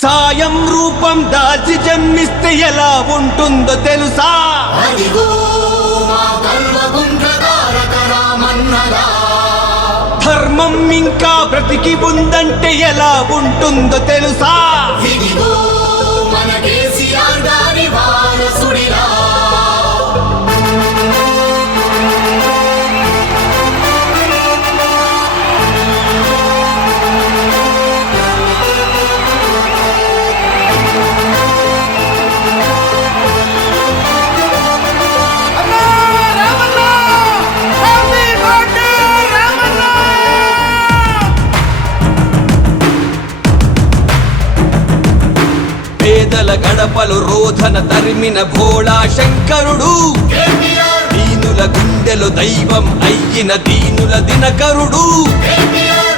సాయం రూపం దాల్చి జన్మిస్తే ఎలా ఉంటుందో తెలుసా? ధర్మం ఇంకా బ్రతికి ఉందంటే ఎలా ఉంటుందో తెలుసా? పేదల గడపలు రోధన తరిమిన భోళా శంకరుడు, దీనుల గుండెలు దైవం అయ్యిన దీనుల దినకరుడు,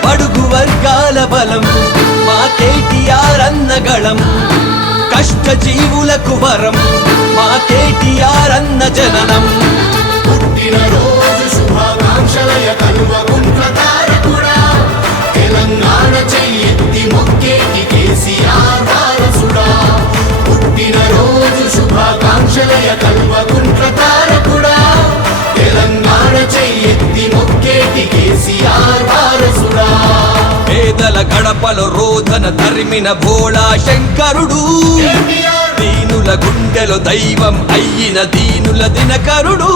బడుగు వర్గాల బలం మా కేటీఆర్ అన్నగళం, కష్ట జీవులకు వరం మా కేటీఆర్ అన్న జననం. పుట్టినరోజు శుభాకాంక్షలయ కల్వకుంట్ల తారకుడా, తెలంగాణ చెయ్యెత్తి మొక్కేటి కేసీఆర్ వారసుడా. పుట్టినరోజు శుభాకాంక్షలయ కల్వకుంట్ల తారకుడా, తెలంగాణ చెయ్యెత్తి మొక్కేటి కేసీఆర్ వారసుడా. పేదల గడపలు రోధన తరిమిన భోళా శంకరుడు, దీనుల గుండెలు దైవం అయ్యిన దీనుల దినకరుడు.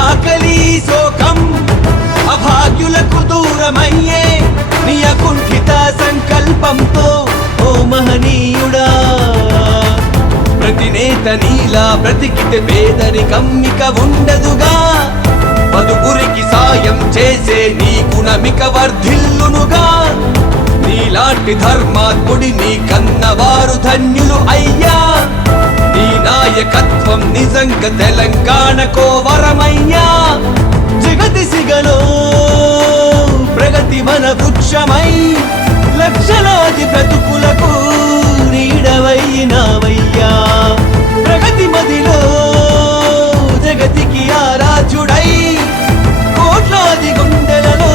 ఆకలి శోకం అభాగ్యులకు దూరమయ్యే నీ అకుంఠిత సంకల్పంతో ఓ మహనీయుడా. ప్రతి నేత నీలా బ్రతికితే పేదరికం ఇక ఉండదుగా, పదుగురికి సాయం చేసే నీ గుణమిక వర్ధిల్లునుగా. నీలాంటి ధర్మాత్ముడి నీ కన్నవారు ధన్యులు అయ్యా. నీ నాయకత్వం నిజంగా తెలంగాణకో వరమయ్యా. జగతి సిగలో ప్రగతి మన వృక్షమై లక్షలాది బ్రతుకులకు నీడవయ్యినావయ్యా. ప్రగతి మదిలో జగతికి ఆరాధ్యుడై కోట్లాది గుండెలలో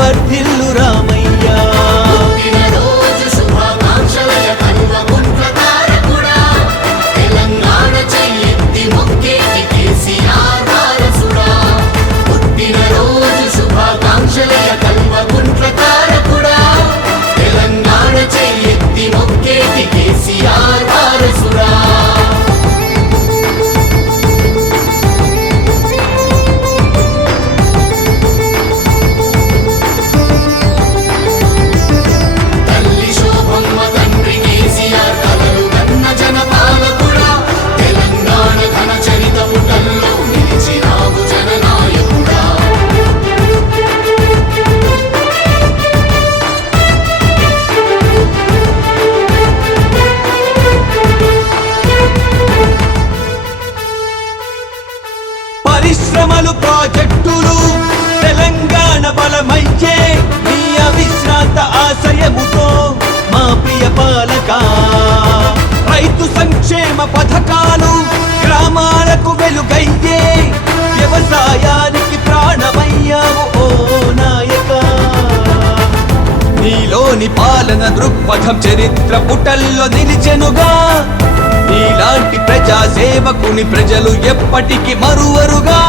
వర్ధిల్లు రామయ్యా. పరిశ్రమలు ప్రాజెక్టులు తెలంగాణ బలమయ్యే నీ అవిశ్రాంత ఆశయముతో మా ప్రియ పాలక. రైతు సంక్షేమ పథకాలు గ్రామాలకు వెలుగయ్యే, వ్యవసాయానికి ప్రాణమయ్యావు ఓ నాయక. నీలోని పాలన దృక్పథం చరిత్ర పుటల్లో నిలిచెనుగా. నీలాంటి ప్రజా సేవకుని ప్రజలు ఎప్పటికీ మరువరుగా.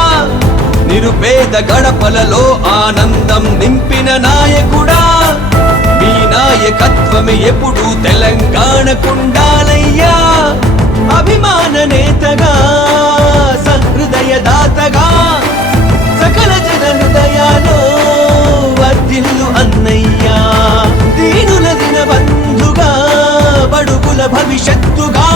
నిరుపేద గడపలలో ఆనందం నింపిన నాయకుడా, మీ నాయకత్వమే ఎప్పుడు తెలంగాణకుండాలయ్యా. అభిమాన నేతగా, సహృదయ దాతగా, సకల జన హృదయాలో వర్ధిల్లు అన్నయ్యా. దీనుల దిన బంధుగా, బడుగుల భవిష్యత్తుగా